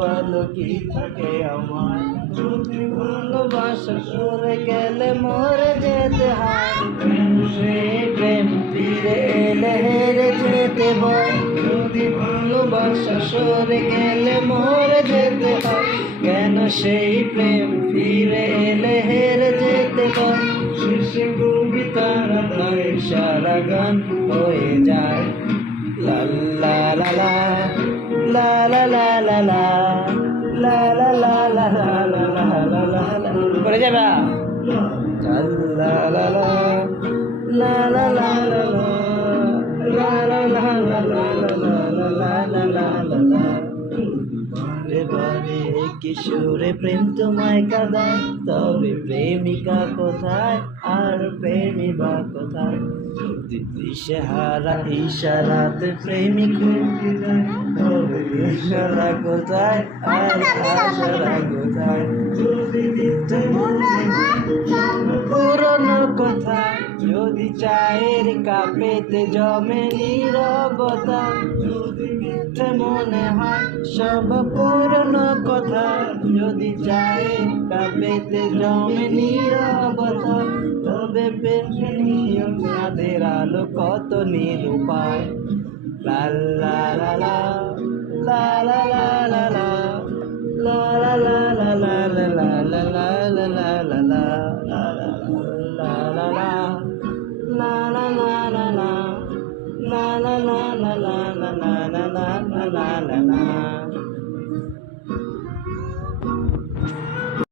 ভালো কি থাকে আমার, যদি ভালোবাসা সরে গেলে মরে যেতে হয়, সেই প্রেম ফিরে এলে হেরে যেতে ভয়, যদি ভালোবাসা সরে গেলে মরে যেতে হয়, কেন সেই প্রেম ফিরে এলে হেরে যেতে হয়, শেষে কবিতারা নয় সারা গান হয়ে যায়। লা লা লা লা লা লা লা লা লা লা লা লা লা লা লা লা লা লা করে যাবা লা লা লা লা লা লা লা লা লা লা লা লা লা লা লা। বারে বারে কিশোরে প্রেম তোমায় কাঁদায়, তবে প্রেমিকা কোথায় আর প্রেমী বা কোথায়, দিশেহারা ইশারাতে প্রেমিক খুঁজে যায়, তবে ইশারা কোথায় আর আশারা কোথায়, যদি দিতে পুরনো কথা, যদি চায়ের কাপেতে জমে নীরবতা, যদি মিথ্যে মনে হয় সব পুরনো কথা, যদি চায়ের কাপেতে জমে নীরবতা, তবে বেঁচে নিও চাঁদের আলো কত নিরুপায়। লা লা লা লা লা